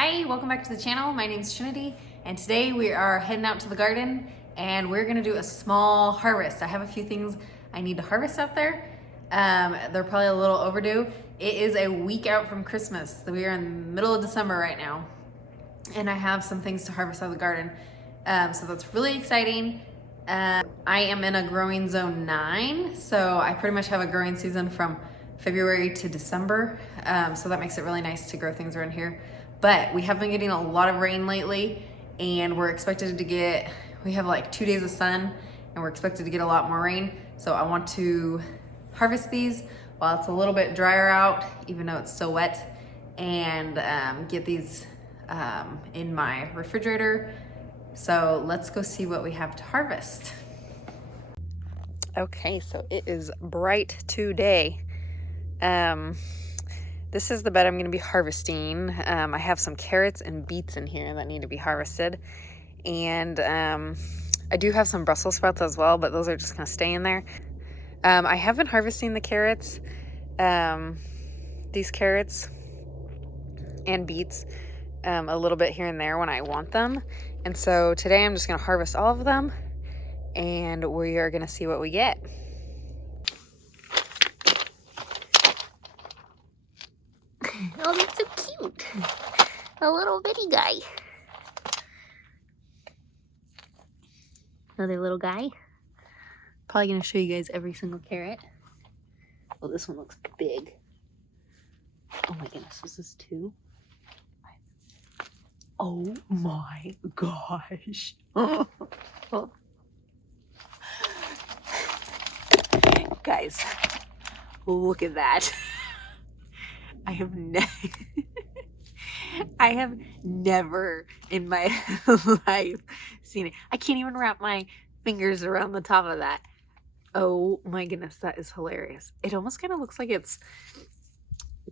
Hi, welcome back to the channel. My name is Trinity, and today we are heading out to the garden and we're gonna do a small harvest. I have a few things I need to harvest out there. They're probably a little overdue. It is a week out from Christmas. We are in the middle of December right now, and I have some things to harvest out of the garden. So that's really exciting. I am in a growing zone 9, so I pretty much have a growing season from February to December. So that makes it really nice to grow things around here. But we have been getting a lot of rain lately, and we're expected to get, we have like 2 days of sun, and we're expected to get a lot more rain. So I want to harvest these while it's a little bit drier out, even though it's still wet, and get these in my refrigerator. So let's go see what we have to harvest. Okay, so it is bright today. This is the bed I'm going to be harvesting. I have some carrots and beets in here that need to be harvested. And I do have some Brussels sprouts as well, but those are just going to stay in there. I have been harvesting the carrots, these carrots and beets, a little bit here and there when I want them. And so today I'm just going to harvest all of them, and we are going to see what we get. Oh, that's so cute. A little bitty guy. Another little guy. Probably going to show you guys every single carrot. Well, this one looks big. Oh my goodness, is this 2? Oh my gosh. Guys, look at that. I have never in my life seen it. I can't even wrap my fingers around the top of that. Oh my goodness, that is hilarious. It almost kind of looks like it's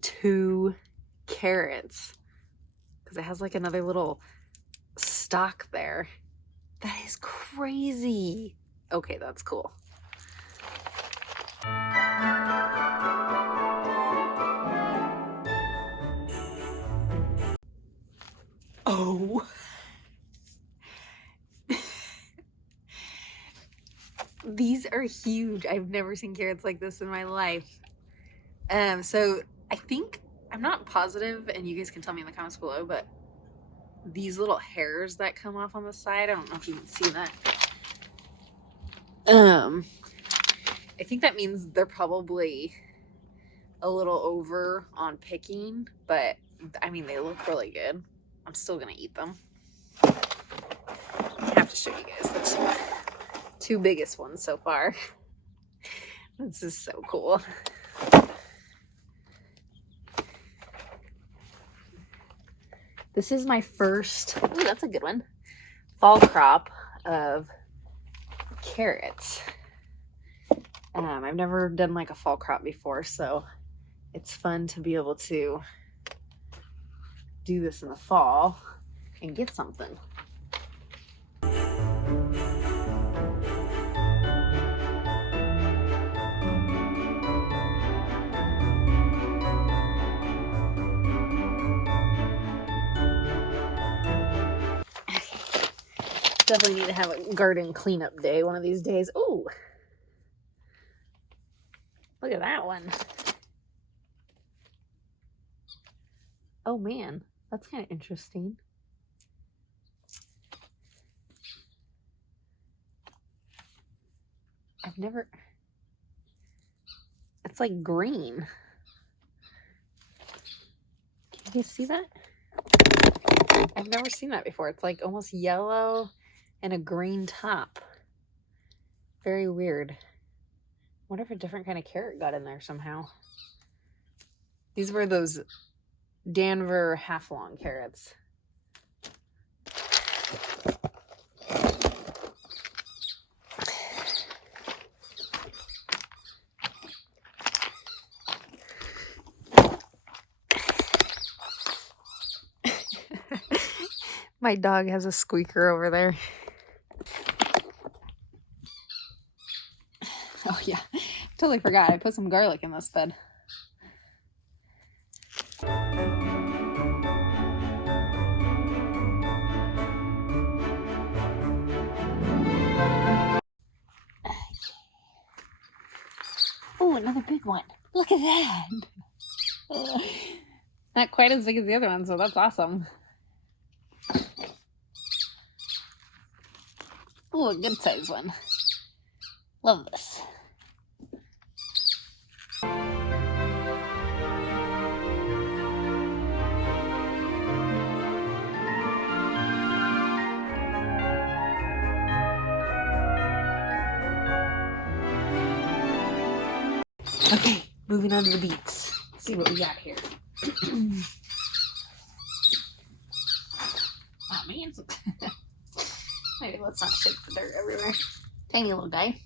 2 carrots because it has like another little stalk there. That is crazy. Okay, that's cool. Oh. These are huge. I've never seen carrots like this in my life. So I think, I'm not positive, and you guys can tell me in the comments below, but these little hairs that come off on the side, I don't know if you can see that. I think that means they're probably a little over on picking, but I mean, they look really good. I'm still gonna eat them. I have to show you guys the 2 biggest ones so far. This is so cool. This is my first, ooh, that's a good one, fall crop of carrots. I've never done like a fall crop before, so it's fun to be able to do this in the fall and get something. Definitely need to have a garden cleanup day one of these days. Ooh, look at that one. Oh man, that's kind of interesting. I've never, it's like green. Can you guys see that? I've never seen that before. It's like almost yellow and a green top. Very weird. I wonder if a different kind of carrot got in there somehow. These were those Denver half-long carrots. My dog has a squeaker over there. Oh yeah, totally forgot. I put some garlic in this bed. another big one. Look at that. Not quite as big as the other one, so that's awesome. Ooh, a good size one. Love this. Okay, moving on to the beets. Let's see what we got here. Oh man. Maybe let's not shake the dirt everywhere. Tiny little guy.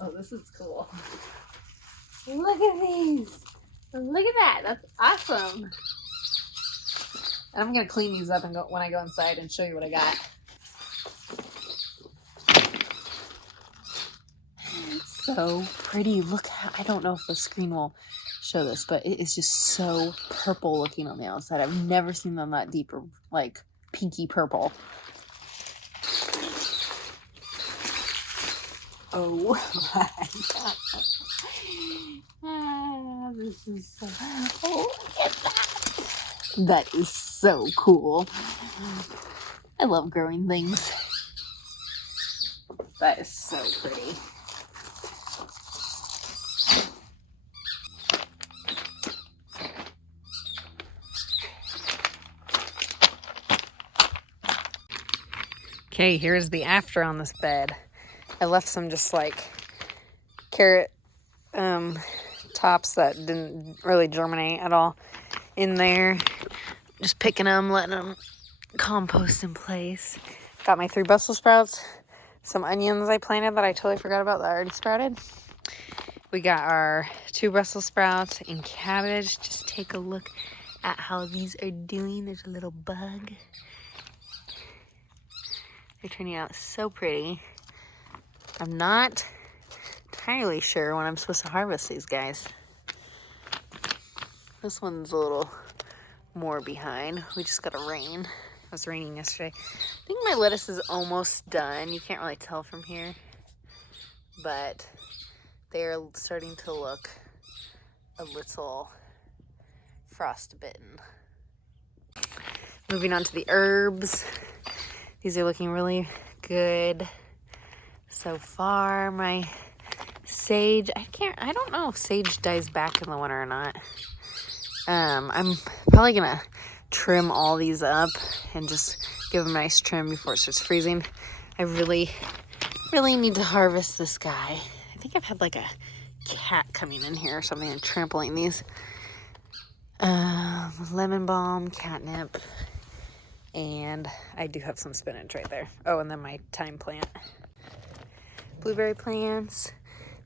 Oh, this is cool. Look at these. Look at that. That's awesome. And I'm gonna clean these up and go when I go inside and show you what I got. So pretty. Look how, I don't know if the screen will show this, but it is just so purple looking on the outside. I've never seen them that deep or like pinky purple. Oh my god. Ah, this is so, oh, look at that. That is so cool. I love growing things. That is so pretty. Okay, here's the after on this bed. I left some just like carrot tops that didn't really germinate at all in there. Just picking them, letting them compost in place. Got my 3 Brussels sprouts, some onions I planted that I totally forgot about that I already sprouted. We got our 2 Brussels sprouts and cabbage. Just take a look at how these are doing. There's a little bug. They're turning out so pretty. I'm not entirely sure when I'm supposed to harvest these guys. This one's a little more behind. We just got a rain. It was raining yesterday. I think my lettuce is almost done. You can't really tell from here, but they're starting to look a little frostbitten. Moving on to the herbs. These are looking really good so far. My sage, I don't know if sage dies back in the winter or not. I'm probably gonna trim all these up and just give them a nice trim before it starts freezing. I really need to harvest this guy. I think I've had like a cat coming in here or something and trampling these. Lemon balm, catnip, and I do have some spinach right there. Oh, and then my thyme plant. Blueberry plants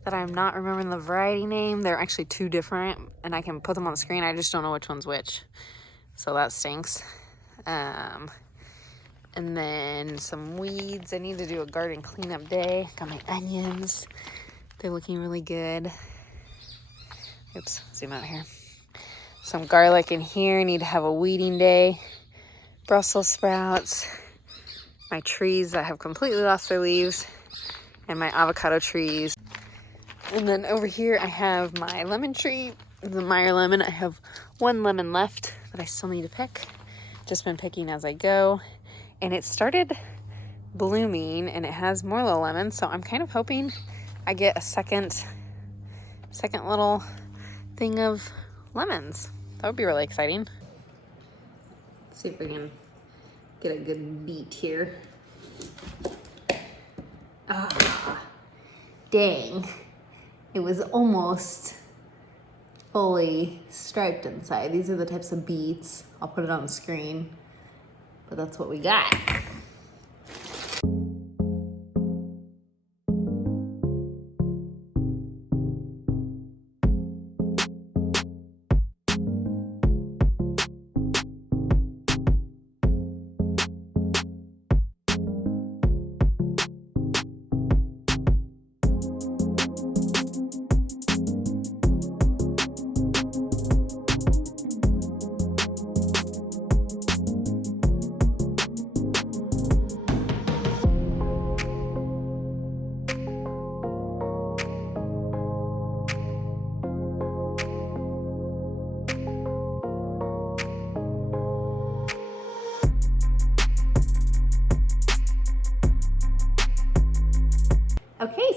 that I'm not remembering the variety name. They're actually 2 different, and I can put them on the screen. I just don't know which one's which, so that stinks. And then some weeds. I need to do a garden cleanup day. Got my onions. They're looking really good. Oops, zoom out here. Some garlic in here. Need to have a weeding day. Brussels sprouts. My trees that have completely lost their leaves. And my avocado trees. And then over here I have my lemon tree, the Meyer lemon. I have 1 lemon left that I still need to pick. Just been picking as I go. And it started blooming and it has more little lemons. So I'm kind of hoping I get a second little thing of lemons. That would be really exciting. Let's see if we can get a good beet here. Ah, dang. It was almost fully striped inside. These are the types of beets. I'll put it on the screen, but that's what we got.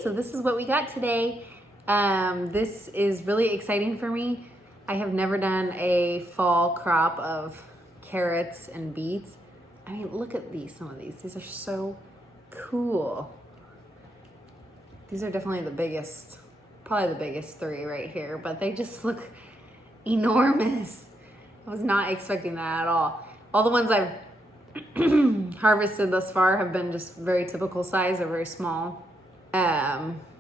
so this is what we got today. This is really exciting for me. I have never done a fall crop of carrots and beets. I mean, look at some of these. These are so cool. These are definitely the biggest, probably the biggest 3 right here, but they just look enormous. I was not expecting that at all. All the ones I've harvested thus far have been just very typical size. They're very small.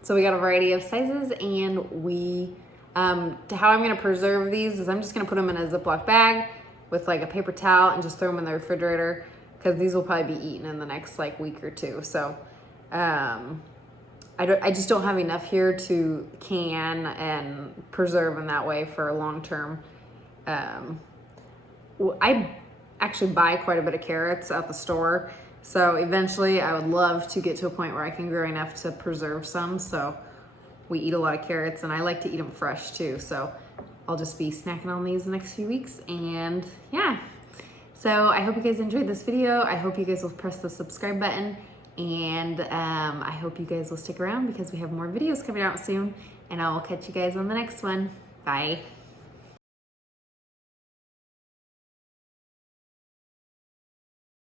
So we got a variety of sizes, and we, how I'm gonna preserve these is I'm just gonna put them in a Ziploc bag with like a paper towel and just throw them in the refrigerator, because these will probably be eaten in the next like week or 2. So I just don't have enough here to can and preserve in that way for a long term. I actually buy quite a bit of carrots at the store, so eventually I would love to get to a point where I can grow enough to preserve some. So we eat a lot of carrots, and I like to eat them fresh too, so I'll just be snacking on these the next few weeks. And yeah, so I hope you guys enjoyed this video. I hope you guys will press the subscribe button, and I hope you guys will stick around because we have more videos coming out soon, and I will catch you guys on the next one. Bye.